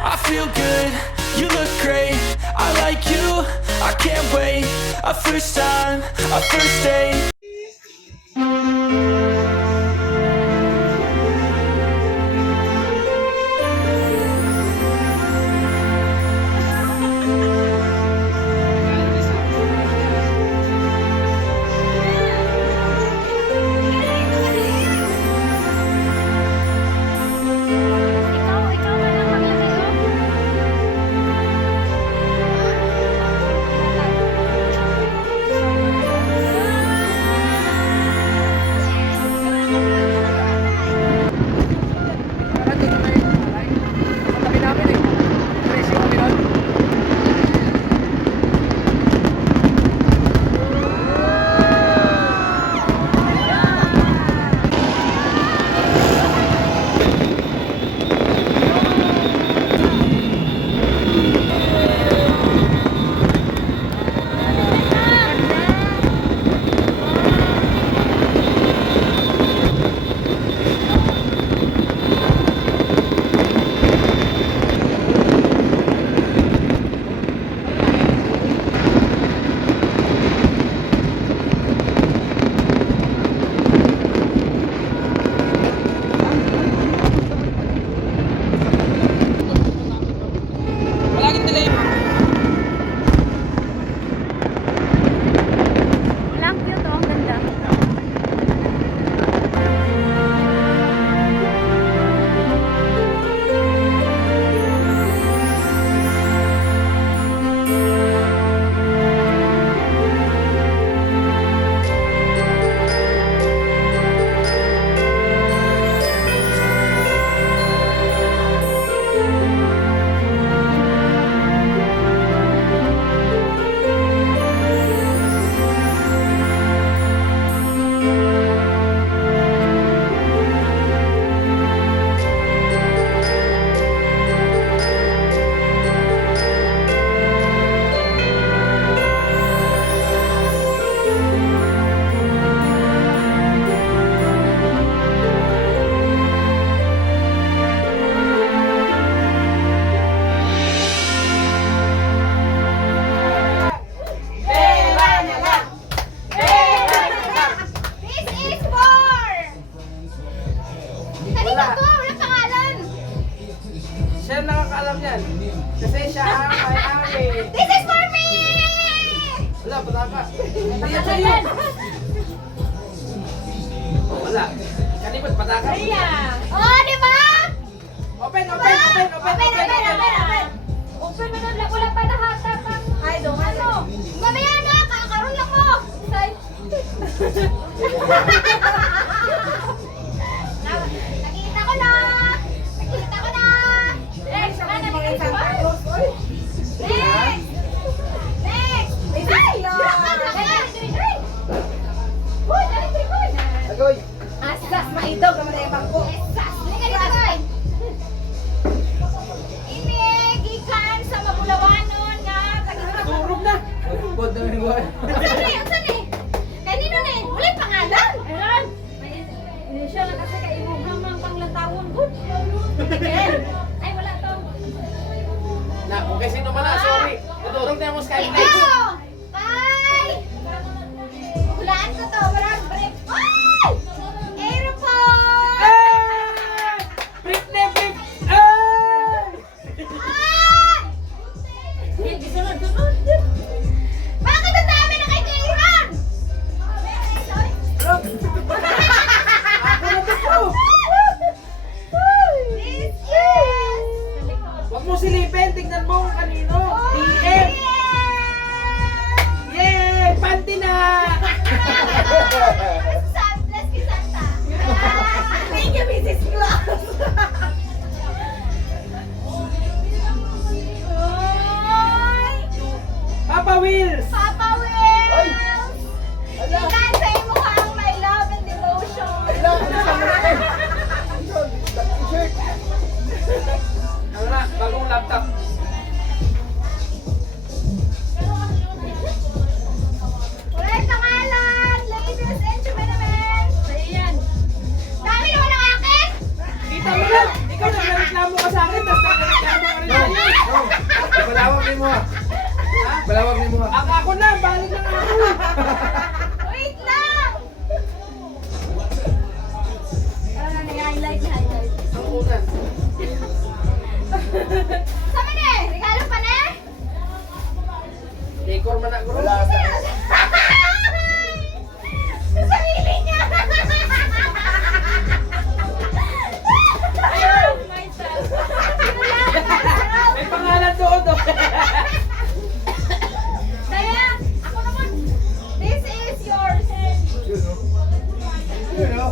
I feel good, you look great, I like you, I can't wait. A first time, a first date. Siya nakakaalam yan. Kasi siya ang may-ari. This is for me! Wala, pataka. Hindi yan sa'yo. Wala. Kanipot, pataka. Oh, di ba? Open, open, open, open, open. Open mo nun, wala pa nahatap ang... Ay, doon. Ano? Mamaya na, kakaroon lang mo. Nakita ko na! Nakita ko na! Next! Ano na mga isang tapos? Next! Next! Ay! Uy! Agoy! Asas! Maidog naman na yung bangko! Asas! Halika dito, Goy! Inigikan sa Mabulawanon nga Turog na! Bud na yung buhay. Unsan eh? Kanino na eh? Wala yung pangalan! Ayan! Hindi siya lang kasi kaibog naman panglantawon ko. Ay, wala to. Na, kung kasi naman na, sorry. Naturog na yung Skyline. Ikaw! Bye! Hulaan ko to. Marang break. Ay! Aeroport! Ay! Brick na, brick! Ay! Ay! Hindi, gisunod-sunod. Bakit ang dami na kay Kairan? Rob! Ako na to po! This is... Huwag mo silipin, tingnan mo kung kanino. DM! Yay! Panty na! Bless kay Santa. Thank you, Mrs. Claus. Oy! Papa Wills! Papa Will! Ikan sa imo ang my love and devotion. Ano na, bagong laptop. Wala yung pangalan. Ladies and gentlemen. Ayan. Dami naman ang akin. Kita mo lang! Ikaw nagreklamo ka sa akin, tapos nagreklamo ka rin Balawag ni mo ha. Balawag ni mo ha. Ako na, balik na ako. Wait lang! Ano na, highlight, highlight. Ang unan. Sama na eh! Regalo pa na eh! Dekor man ako. Wala sa... Sa sarili niya! Ayun, myself. May pangalan doon. Daya, ako naman. This is yours. Yun, no?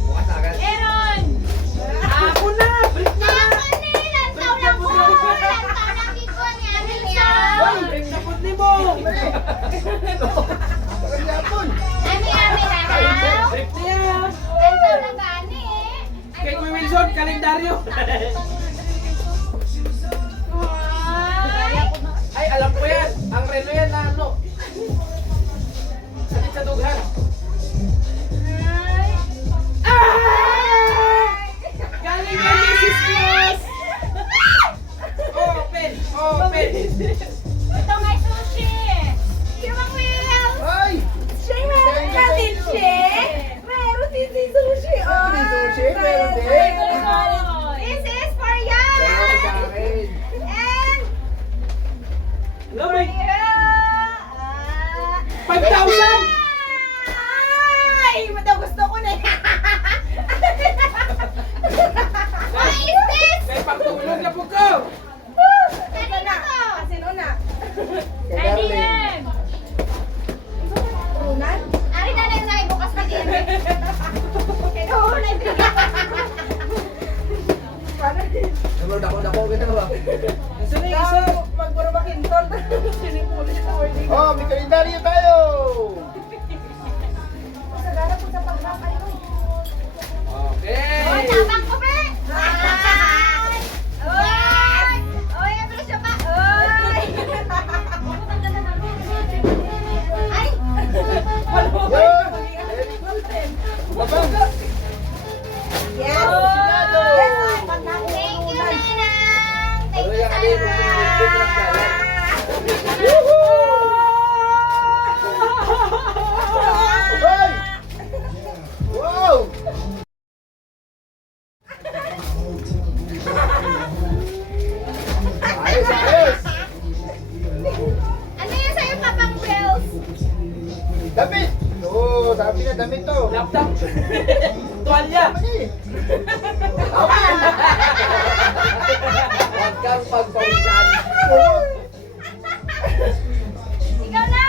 Bukas na agad. Aaron! Ako na, break na. Ako ni! Lantaw lang ko! Lantaw lang ko ni Amin niya! Break na po ni mo. Bakit yapon? Amin na daw! Break niya. Lantaw lang gani Kay Kuya Wilson, kalendaryo. Ay, alam ko yan. Ang relo yan na ano. Sakit sa dughan. Galing kay Mrs. Claus. Open, open. Ito may sushi! Sirmang Will! Ay! Meron ka din siya! Meron din si sushi! Meron din sushi, meron din. This is for you! Meron sa akin. And Hello, for may you! 5,000. Ay! Madaw gusto ko na! What is this? May pagtulog na po ko. Kanina to! Sino na? Kay Darling. Ayan. Unan? Ari na lang na bukas pa din. Kaya ko na ibigay. Naman dako kita ba? Nasa na yung isa? Oh, may kalendaryo tayo! Sagara po sa pag-rapay ko. Okay. Oy, tabang ko, be! Oy! Oy, abro siya pa! Oy! Ay! Yun! Babang! Yes! Sigado! Thank you, Ninang! Thank Ano you, yung alin? Hoy! Wow! Ayos, ayos! Ano yun sa'yo, Kapang Bells? Damit! Oo, sabi na damit to. Laptop. Tuwalya. Mali! Huwag kang pagpawisan. Ikaw na!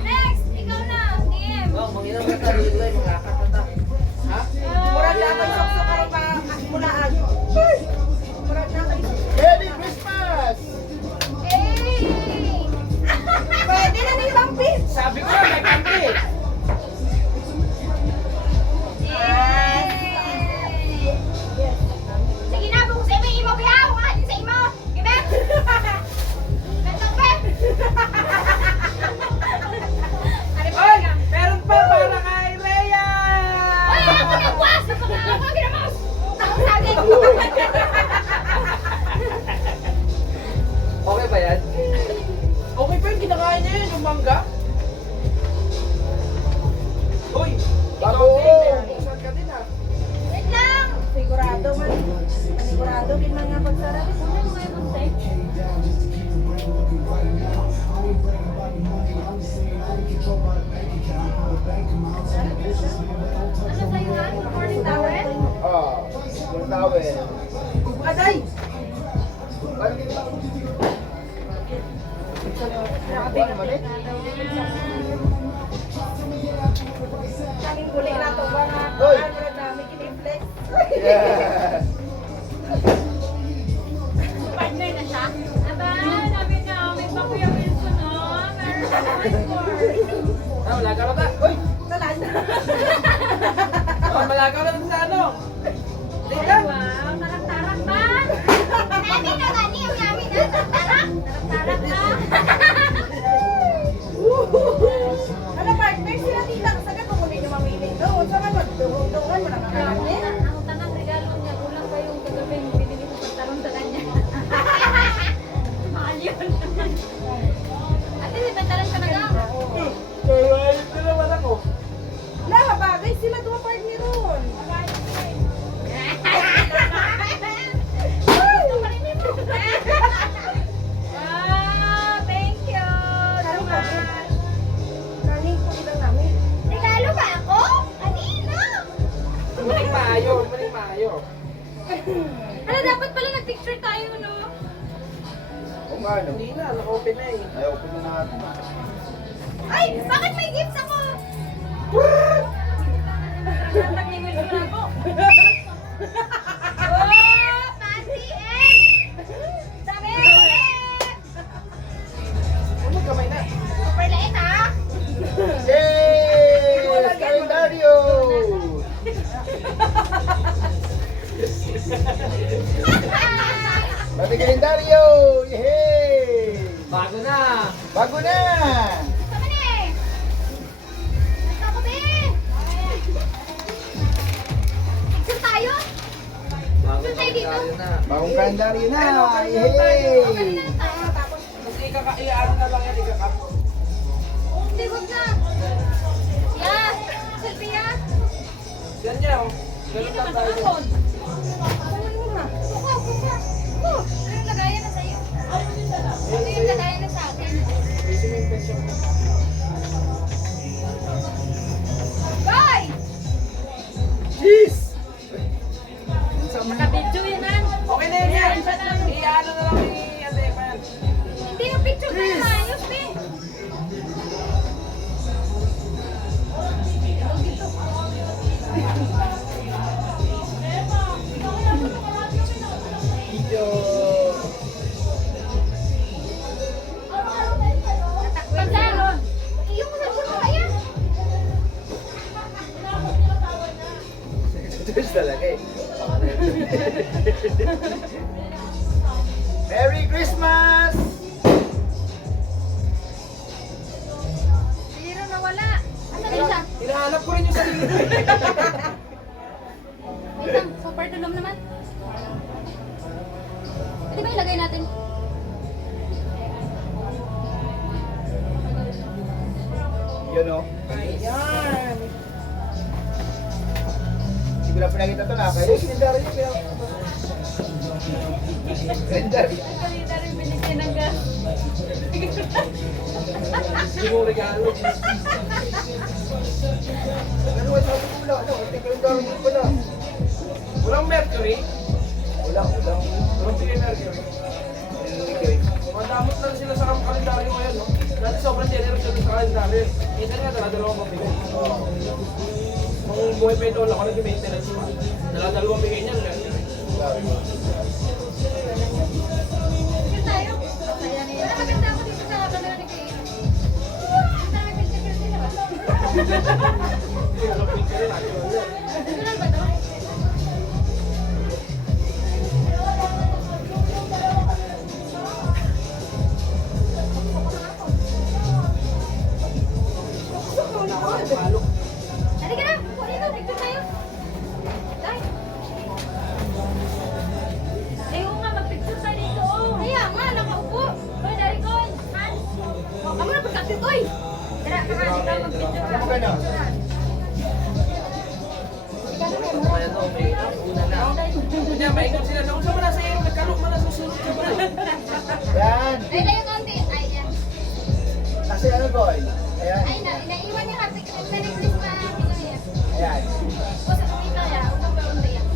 Next! Ikaw na! DM! Oh, manginang ka tayo dito, mga kakata. Ha? Merry Christmas! Hey! Pwede na ni Lampis! Sabi ko, may kampi. Sige na, bukas sa imo, biyaw! Mga din sa imo! Gibe! Gantong pe! Ano pa Ay, ka? meron pa para kay Rhea. Ay, ako nagwas! Ako ginamos! Ako saging! Okay ba yan? Okay pa yung kinakain niya yun, yung mangga. Uy, ikaw Bago! din, buksan ka din ha. Wait lang! Sigurado man. Sigurado din mga pagsarap. Ano yung mga muntik? Ano sa'yo ha? Morning towel? Ah, yung towel. Aday! Ano din ba? Grabe Ano mali? Kaming kuling na ito. Mga Hoy! ano namin kiniflex. Yeah! Partner na siya? Aba, sabi na, may pa Kuya Wilson, no? Meron ka passport. Ah, malagaw na ta. Hoy! Talan. Ah, malagaw na ta sa ano. Ay, Tingnan. wow, tarak-tarak ba? Nami na gani, ang yami na! Tarak! Tarak ba? Ano partner sila tita? Sagat mo din yung mamili doon. Sa man, magdurong-durong mo na kakalit. Ang tanang regalo niya, Hala, dapat pala nag-picture tayo, no? O nga, no? Hindi na, naka-open na eh. Ay, open na natin. Ay, bakit may gifts ako? Nag-email ko na ako. Oh, Patty and... Dami! Ano kamay na? Super late, ha? Yay! Kalendaryo! Pati kalendaryo! Yay! Bago na! Bago na! Sama na eh! Nasa be! Picture tayo? Bago Doon tayo dito. na. Bagong kalendaryo na! Okay Yay! na tayo. Tapos, Tapos ano na lang yan, ikakap. hindi, huwag na. Yeah! Selfie ya! Yan niya, oh. Ganun lang tayo. Kuha. Ano yung lagayan na sa'yo? Ano yung lagayan na sa akin? Bye! Cheese! Naka-video yan, man. Okay na yan. I-ano na lang i-atepan. Hindi yung picture tayo maayos, be. Video! Natakpan yung cellphone mo kaya? Cheers talaga eh. Merry Christmas! Zero na wala. Asan yung isa? Hinahanap ko rin yung sarili ko. Wait lang, super tulong naman. Pwede ba ilagay natin? Yun o. Ayan. Hindi ko na pinakita ito na. Kaya kalendaryo yun. Kalendaryo. Kanina rin binigyan ng gas. Hindi mo regalo. Ano ba sabi ko wala? Ano? Ate kalendaryo ko pala. Walang Mercury. Wala. Walang sige Mercury. Okay. Madamot lang sila sa kalendaryo ngayon, no? Dati sobrang generous sila sa kalendaryo. Minsan nga, dala-dalawang pabili. Kung buhay pa ito, wala ko nag-maintenance pa. Dala-dalawang bigay niyan, Mercury. Picture tayo. Wala maganda ako dito sa camera ni Kaya. Kita namin picture sila ba? Walang picture, actual yun. Natural ba to? Halika na, kuha dito, picture tayo. Dai. Ayaw nga, mag-picture tayo dito, oh. Kaya nga, nakaupo. Hoy, dari ko. Oh, kamu na pagkakit, oy. Tara, kaka, dito mag-picture ka. Ano ka na? Ayan, no, may una na. Kanya, maingat sila. Naunsa mo na sa iyo, nagkalok mo na susunod ka ba? Yan. Ay, tayo konti. Ay, yan. Kasi ano boy? Ayan. Ay, naiwan niya happy Merry Christmas. Pinaya. Ayan. O, sa kumita ya. Unang kaunti yan.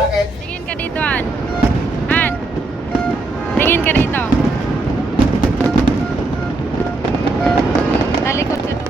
Bakit? Tingin ka dito, An. An. Tingin ka dito. Talikod ka doon.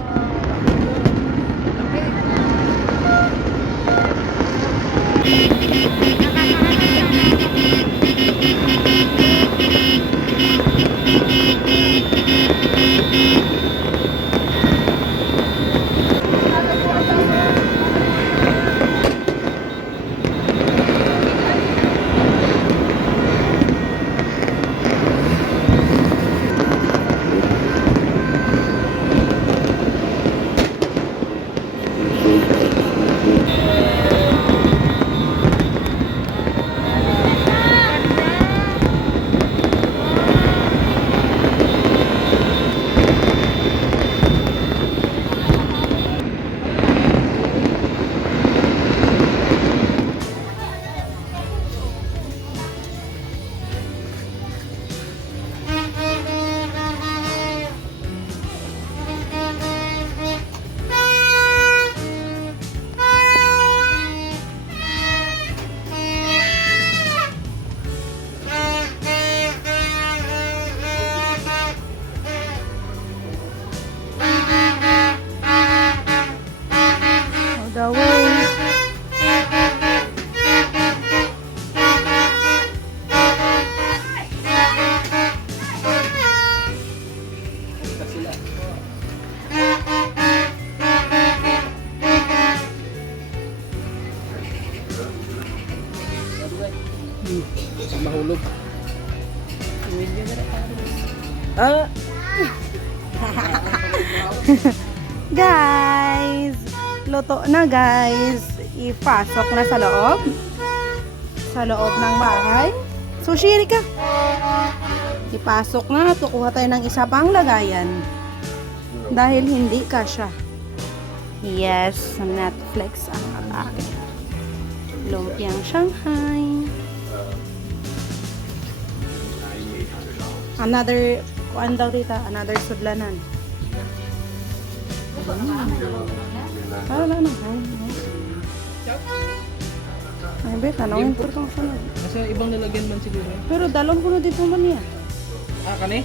luto na guys. Ipasok na sa loob. Sa loob ng bahay. So, shiri ka. Ipasok na. Tukuha tayo ng isa pang lagayan. Dahil hindi kasya. Yes, Netflix ang atake. Lumpiang Shanghai. Another, kuan daw tita, another sudlanan. Wala na. Ay, bet, tanongin ko itong sunod. Nasa ibang lalagyan man siguro. Pero dalon ko na dito man niya. Ah, kani?